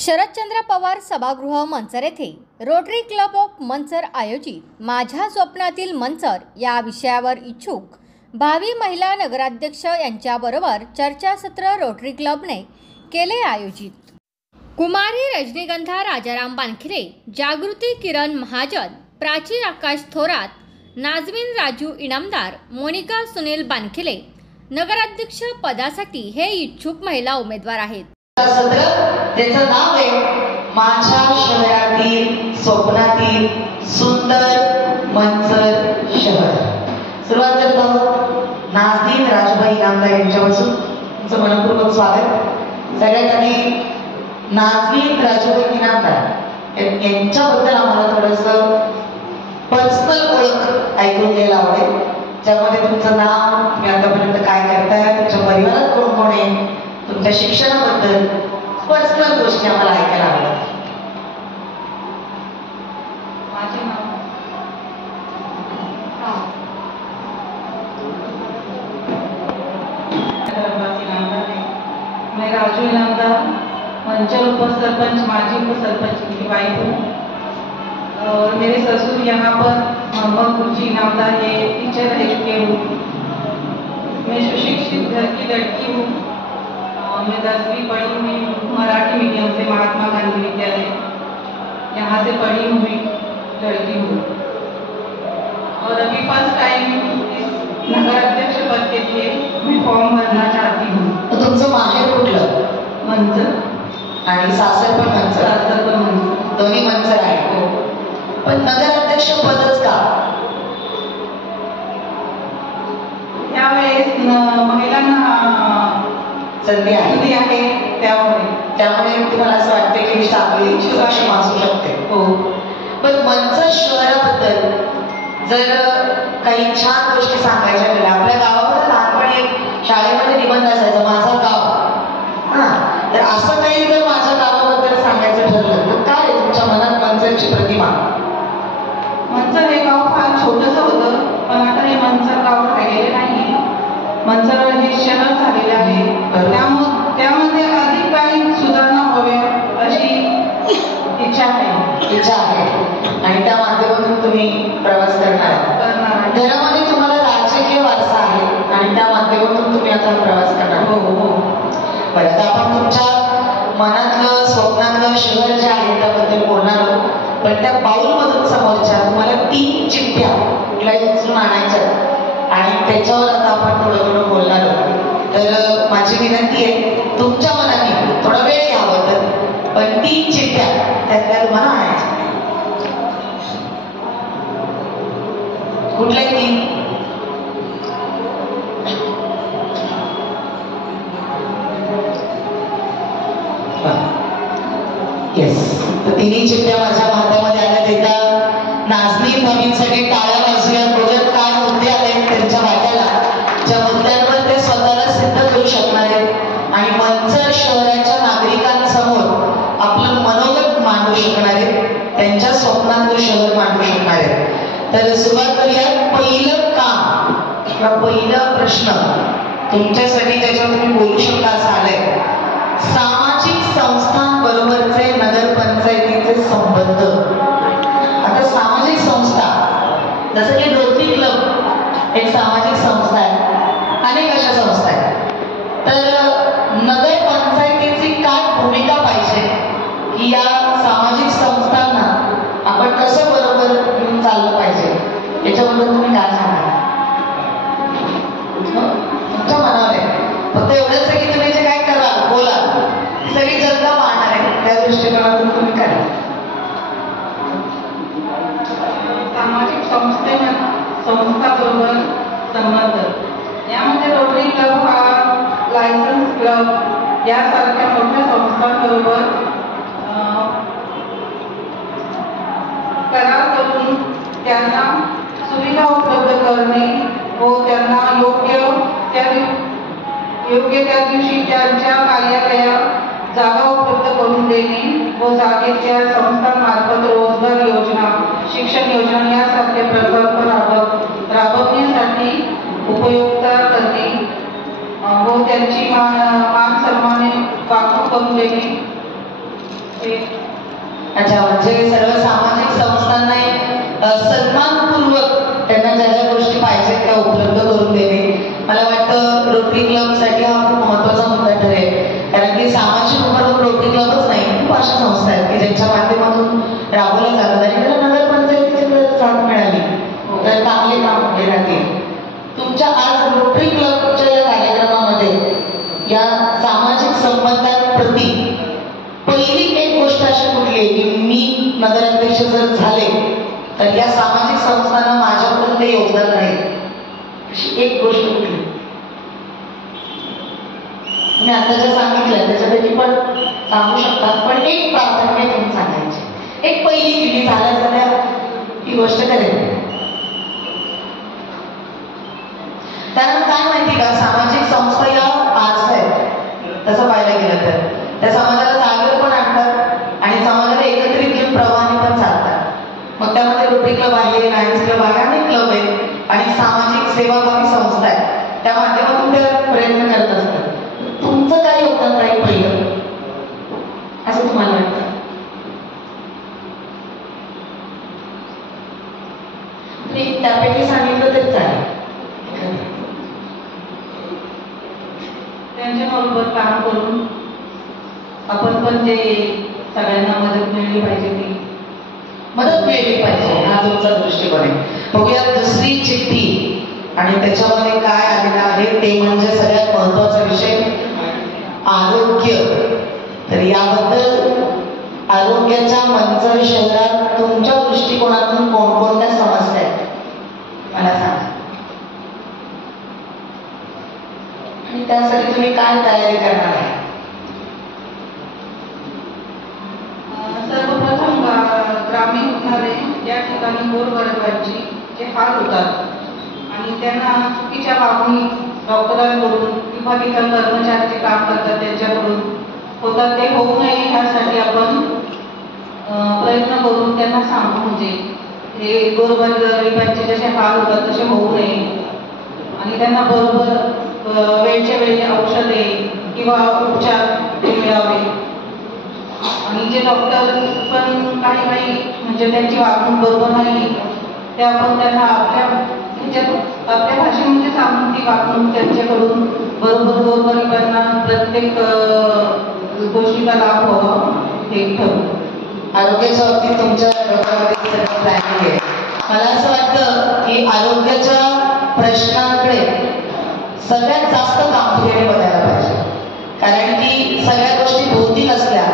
शरदचंद्र पवार सभागृह मंचर येथे rotary club of Manchar आयोजित माझ्या स्वप्नातील मंचर या विषयावर इच्छुक भावी महिला नगराध्यक्ष यांच्याबरोबर चर्चासत्र रोटरी क्लबने केले आयोजित। कुमारी रजनीगंधा राजाराम बानखिरे, जागृती किरण महाजन, प्राची आकाश थोरात, नाजमीन राजू इनामदार, मोनिका सुनील बानखिरे नगराध्यक्ष पदासाठी हे इच्छुक महिला उमेदवार आहेत। त्याचं नाव आहे माझ्या शहरातील स्वप्नातील सुंदर मंचर शहर। सुरुवात करतो नाजमीन राजूबाई इनामदार यांच्यापासून। तुमचं मनपूर्वक स्वागत। सगळ्यात आधी नाजमीन राजूबाई इनामदार यांच्याबद्दल आम्हाला थोडंसं पर्सनल ओळख ऐकून घ्यायला आवडेल, ज्यामध्ये तुमचं नाव, तुम्ही आतापर्यंत काय करताय, तुमच्या परिवारात कोण कोण आहे, तुमच्या शिक्षणाबद्दल पर्सनल गोष्टी आम्हाला ऐकायला आवडतात। माझे नाव मैं राजू इनामदार, मंचर उपसरपंच, माजी उपसरपंच की वाइफ हूँ। और मेरे ससुर यहाँ पर मोहम्मद गुरुजी इनामदार है, टीचर रह चुके हूँ। मैं सुशिक्षित घर की लड़की हूँ। मैं 10वीं पढ़ी हुई मराठी मीडियम से महात्मा गांधी विद्यालय, यहाँ से पढ़ी हुई लड़की हूँ। और अभी फर्स्ट टाइम नगराध्यक्ष पद के लिए मैं फॉर्म भरना चाहती हूँ। तुमचं माहेर कुठलं? मंचर आणि सासर पण मंचर? सासर पण मंचर, दोन्ही मंचर आहे। पण नगराध्यक्ष पदच का? यावेळेस महिलांना संधी आहे, त्यामुळे तुम्हाला असं वाटते की चांगली सक्षम असू शकते। हो। पण मंचर शहराबद्दल जर काही छान गोष्टी सांगायच्या गेल्या, आपल्या गावामध्ये लहानपणी शाळेमध्ये निबंध असायचा माझा गाव, तर असं काही जर माझ्या गावाबद्दल सांगायचं ठरलं तर काय तुमच्या मनात मंचरची प्रतिमा? मंचर हे गाव फार छोटंसं होतं, पण आता हे मंचर गाव राहिलेले नाही। मंचर हे शहर झालेले आहे, त्यामध्ये अधिक काही सुधारणा व्हावी अशी इच्छा आहे आणि त्या माध्यमातून तुम्ही प्रवास करणार आहात। घरामध्ये तुम्हाला राजकीय वारसा आहे आणि त्या माध्यमातून तुम्ही आता प्रवास करणार। हो हो। बरं, आता आपण तुमच्या मनातलं स्वप्नातलं शहर जे आहे त्याबद्दल बोलणार आहोत, पण त्या बाऊलमधून समोरच्या तुम्हाला 3 चिठ्ठ्या कुठल्याही उचलून आणायच्या आणि त्याच्यावर आता आपण थोडं बोलणार आहोत। तर माझी विनंती आहे तुमच्या मनाने थोडा वेळ घ्यावा, तर पण 3 चिठ्ठ्या त्यातल्या तुम्हाला आणायच्या। कुठल्या 3? येस, तर 3 चिठ्ठ्या माझ्या हातामध्ये आल्या। देता नाजमीन भाभींसाठी टाळ्या वाजूया। बघत काय मुद्दे आले त्यांच्या वाट्याला, ज्या मुद्द्यांवर ते स्वतःला सिद्ध करू शकणार आहेत आणि मंचर शहराच्या नागरिकांसमोर आपलं मनोगत मांडू शकणार आहेत, त्यांच्या स्वप्नातलं शहर मांडू शकणार आहेत। तर सुरुवात करूया। पहिलं काम किंवा पहिला प्रश्न तुमच्यासाठी, त्याच्यावर तुम्ही बोलू शकता असं आलंय, सामाजिक संस्थांबरोबरचे नगरपंचायतीचे संबंध। आता सामाजिक संस्था जसं की रोटरी क्लब एक सामाजिक संस्था आहे, अनेक अशा संस्था आहेत, तर नगरपंचायतीची काय भूमिका पाहिजे की या सामाजिक संस्थांना आपण कसं बरोबर घेऊन चाललं पाहिजे, याच्याबद्दल तुम्ही काय सांगा? तुमच्या मनावर आहे, फक्त एवढंच आहे की तुम्ही जे काय करा बोला सगळी जनता पाहणार आहे, त्या दृष्टिकोनातून तुम्ही करा। सामाजिक संस्थाबरोबर संबंध, यामध्ये रोटरी क्लब हा लायसन्स क्लब यासारख्या मोठ्या संस्थांबरोबर करार करून त्यांना सुविधा उपलब्ध करणे व त्यांना योग्य त्या दिवशी त्यांच्या कार्यालयात जागा उपलब्ध करून देणे व जागेच्या संस्थांमार्फत रोजगार योजना, शिक्षण योजना यासारखे प्रकल्प राबवण्यासाठी उपयुक्ता करणे व त्यांची मान सन्माने वागणूक करून देणे अच्छा, म्हणजे सर्व सामाजिक संस्थांना सन्मानपूर्वक त्यांना ज्या ज्या गोष्टी पाहिजेत त्या उपलब्ध करून देणे, मला वाटतं रोटरी क्लबसाठी हा खूप महत्त्वाचा मुद्दा ठरेल. कारण की सामाजिक उपक्रम रोटरी क्लबच नाही, खूप अशा संस्था आहेत की ज्यांच्या माध्यमातून राबवल्या जातात आणि त्याला नगरपंचायतीची जर साथ मिळाली तर चांगले काम पुढे राहतील. तुमच्या आज रोटरी क्लबच्या या कार्यक्रमामध्ये या सामाजिक संबंधांप्रती पहिली एक गोष्ट अशी कुठली आहे की मी नगराध्यक्ष जर झाले तर या सामाजिक संस्थांना माझ्याकडून ते योगदान राहील, अशी एक गोष्ट कुठली? मी आता जे सांगितलं त्याच्यापैकी पण सांगू शकतात, पण एक प्राधान्य तुम्ही सांगायची, एक पहिली पिढी झाल्या ही गोष्ट करेल. कारण काय माहिती का, सामाजिक संस्था या आर्ट्स आहेत तसं पाहायला गेलं तर त्या समाजाला जागेवर पण आणतात आणि समाजाला एकत्रित घेऊन प्रवाहाने पण चालतात. मग त्यामध्ये रोटरी क्लब आहे, लायन्स क्लब आहे, अनेक क्लब आहेत आणि सामाजिक सेवाभावी संस्था आहेत, त्या माध्यमातून ते प्रयत्न करत असतात. तुमचं काय योगदान राहील पहिलं असं तुम्हाला वाटतं? त्यापैकी सांगितलं तरी चालेल. त्यांच्याबरोबर काम करून आपण पण जे सगळ्यांना मदत मिळाली पाहिजे ती मदत मिळाली पाहिजे, हा तुमचा दृष्टिकोन आहे. बघूया दुसरी चिठ्ठी आणि त्याच्यामध्ये काय आलेलं आहे ते म्हणजे सगळ्यात महत्वाचा विषय आरोग्य. तर याबद्दल आरोग्याच्या मंचर शहरात तुमच्या दृष्टिकोनातून कोणकोणत्या समस्या आहेत मला सांगा आणि त्यासाठी तुम्ही काय तयारी करणार आहे? सर्वप्रथम ग्रामीण रुग्णालय या ठिकाणी गोरगरिबांची जे हाल होतात आणि त्यांना चुकीच्या मागणी डॉक्टरांकडून विभागीय कर्मचारी जे काम करतात त्यांच्याकडून होतात ते होऊ नये यासाठी आपण प्रयत्न करून त्यांना सांगू, म्हणजे हे गोरगरिबांचे जसे हाल होतात तसे होऊ नये आणि त्यांना बरोबर वेळच्या वेळी औषधे किंवा उपचार ते मिळावे. आणि जे डॉक्टर पण काही म्हणजे त्यांची वागणूक बरोबर नाही ते आपण त्यांना आपल्या भाषेमध्ये सांगून ती वागणूक त्यांच्याकडून बरोबर गोरगरिबांना प्रत्येक गोष्टीचा लाभ व्हावा हे ठरवू. आरोग्याच्या बाबतीत तुमच्या डोक्यामध्ये सगळं प्लॅनिंग आहे. मला असं वाटतं की आरोग्याच्या प्रश्नांकडे सगळ्यात जास्त गांभीर्याने बघायला पाहिजे, कारण की सगळ्या गोष्टी भौतिक असल्या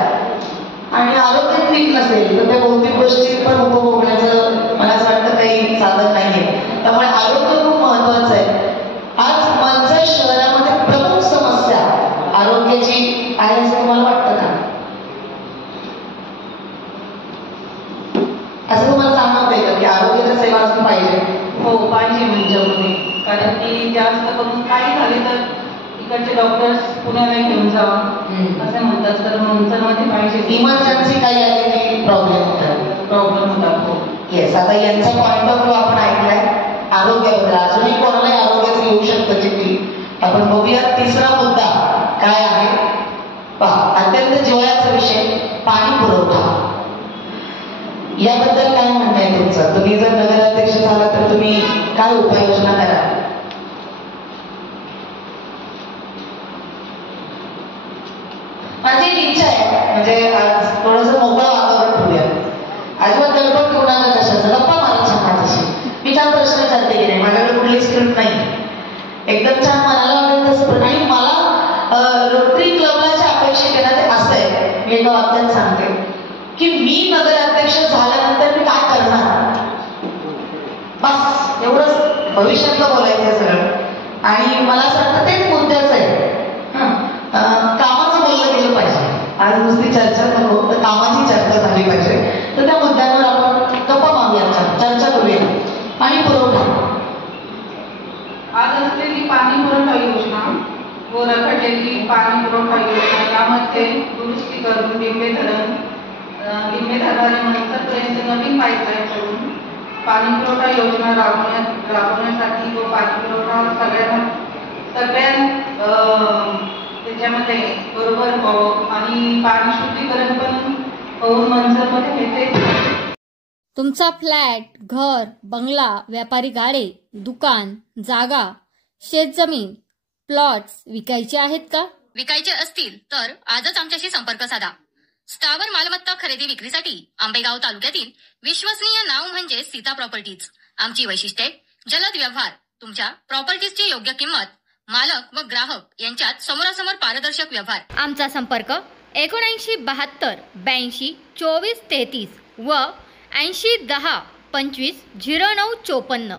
आणि आरोग्य ठीक नसेल तर त्या भौतिक गोष्टी पण उपभोगण्याचं मला असं वाटतं काही साधन नाहीये. त्यामुळे आरोग्य खूप महत्वाचं आहे. आज मंचर शहरामध्ये प्रमुख समस्या आरोग्याची आहे असं तुम्हाला वाटतं का? असं तुम्हाला जाणवत आहे का की आरोग्याच्या सेवा असली पाहिजे? हो, पाहिजे मंचरमध्ये, कारण की जास्त करून काही झाले तर इकडचे डॉक्टर्स पुण्याला घेऊन जावा असं म्हणतात, तर मंचरमध्ये पाहिजे. इमर्जन्सी काही आली की प्रॉब्लेम होतात. हो येस, आता यांचा पॉइंट ऑफ व्ह्यू आपण ऐकलाय आरोग्याबद्दल. अजूनही कोणालाही आरोग्याचं येऊ शकतं चिठ्ठी. आपण बघूया तिसरा मुद्दा काय आहे. पहा, अत्यंत जिव्हाळ्याचा विषय पाणी पुरवठा. याबद्दल काय म्हणणं आहे तुमचं? तुम्ही जर नगराध्यक्ष झाला तर तुम्ही काय उपाययोजना कराल? माझी इच्छा आहे म्हणजे आज थोडंसं मोकळं वातावरण ठेवूया. अजिबात गडबड घेऊ नका, कशाचं गप्पा मारायच्या माझ्याशी. मी छान प्रश्न विचारते की नाही, माझ्याकडे कुठली स्क्रिप्ट नाही, एकदम छान मनाला वाटेल तसं. आणि मला रोटरी क्लबला जे अपेक्षित आहे ना ते असं आहे, मी एका वाक्यात सांगते की मी नगराध्यक्ष झाल्यानंतर मी काय करणार, बस एवढंच भविष्यातलं बोलायचं सगळं. आणि मला असं वाटतं तेच मुद्द्याचं आहे. कामाचं बोललं गेलं पाहिजे. आज नुसती चर्चा नको, तर कामाची चर्चा झाली पाहिजे. तर त्या मुद्द्यांवर आपण गप्पा मारूया, चर्चा करूया. पाणी पुरवठा आज असलेली पाणी पुरवठा योजना व रखडलेली पाणी पुरवठा योजना यामध्ये दुरुस्ती करून लिंबे धरण मंचरपर्यंत नवीन पाईपलाईन करून पाणी पुरवठा योजना राबवण्यासाठी व पाणी पुरवठा सगळ्या त्याच्यामध्ये बरोबर व्हावं आणि पाणी शुद्धीकरण पण पवन मंचरमध्ये येते. तुमचा फ्लॅट, घर, बंगला, व्यापारी गाडे, दुकान, जागा, शेतजमीन, प्लॉट्स विकायचे आहेत का? विकायचे असतील तर आजच आमच्याशी संपर्क साधा. स्थावर मालमत्ता खरेदी विक्रीसाठी आंबेगाव तालुक्यातील विश्वसनीय नाव म्हणजे सीता प्रॉपर्टीज. आमची वैशिष्ट्ये: जलद व्यवहार, तुमच्या प्रॉपर्टीजची योग्य किंमत, मालक व ग्राहक यांच्यात समोरासमोर पारदर्शक व्यवहार. आमचा संपर्क 7972 82 24 33 व 80 10 25 09 54.